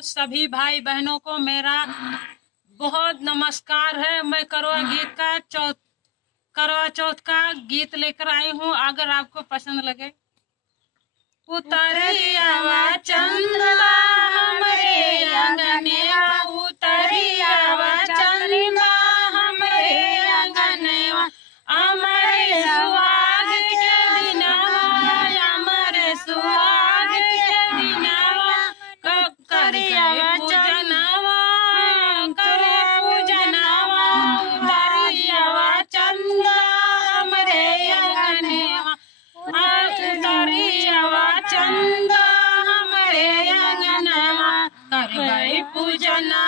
सभी भाई बहनों को मेरा बहुत नमस्कार है। मैं करवा चौथ का गीत लेकर आई हूँ, अगर आपको पसंद लगे। उतरियावा चंद्रमा हमरे अंगनेवा, उतरियावा चंद्रमा हमरे अंगनेवा, अमरे सुहाग के दिनवा, अमरे सुहाग के दिनवा, करियावा पूजनवा, करे पूजनवा, उतरियावा चंद्रमा हमरे अंगनेवा, उतरियावा चंदा हमरे अंगनवा, करबै पूजना।